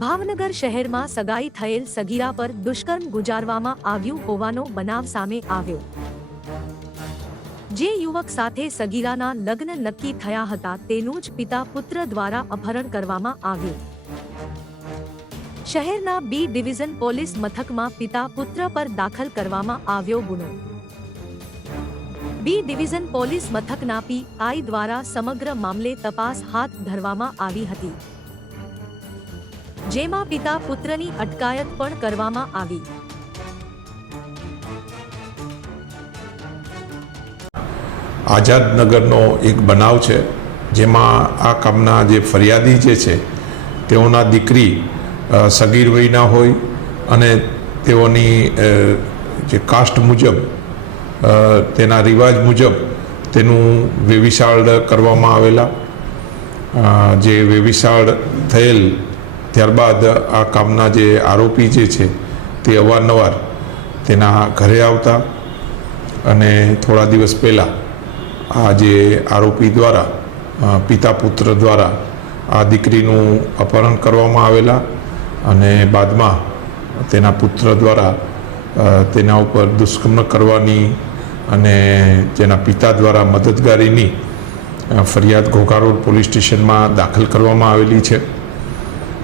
ભાવનગર શહેરમાં સગાઈ થયેલ સગીરા પર દુષ્કર્મ ગુજારવામાં આવ્યું હોવાનો બનાવ સામે આવ્યો. જે યુવક સાથે સગીરાના લગ્ન નક્કી થયા હતા તેનું જ પિતા પુત્ર દ્વારા અપહરણ કરવામાં આવ્યું. શહેરના બી ડિવિઝન પોલીસ મથકમાં પિતા પુત્ર પર દાખલ કરવામાં આવ્યો ગુનો. બી ડિવિઝન પોલીસ મથકના પીઆઈ દ્વારા સમગ્ર મામલે તપાસ હાથ ધરવામાં આવી હતી. જેમાં પિતા પુત્રની અટકાયત પણ કરવામાં આવી. આઝાદનગરનો એક બનાવ છે, જેમાં આ કામના જે ફરિયાદી જે છે, તેઓના દીકરી સગીર વયના હોય અને તેઓની જે કાસ્ટ મુજબ તેના રિવાજ મુજબ તેનું વેવિશાળ કરવામાં આવેલા. જે વેવિશાળ થયેલ ત્યારબાદ આ કામના જે આરોપી જે છે તે અવારનવાર તેના ઘરે આવતા અને થોડા દિવસ પહેલાં આ જે આરોપી દ્વારા પિતા પુત્ર દ્વારા આ દીકરીનું અપહરણ કરવામાં આવેલા અને બાદમાં તેના પુત્ર દ્વારા તેના ઉપર દુષ્કર્મ કરવાની અને તેના પિતા દ્વારા મદદગારીની ફરિયાદ ઘોઘા રોડ પોલીસ સ્ટેશનમાં દાખલ કરવામાં આવેલી છે.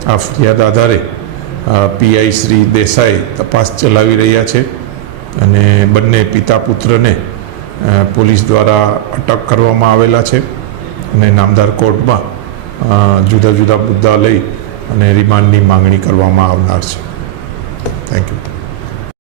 આ ફરિયાદ આધારે પીઆઈ શ્રી દેસાઈ તપાસ ચલાવી રહ્યા છે અને બંને પિતા પુત્રને પોલીસ દ્વારા અટક કરવામાં આવેલા છે અને નામદાર કોર્ટમાં જુદા જુદા મુદ્દા લઈ અને રિમાન્ડની માંગણી કરવામાં આવનાર છે. Thank you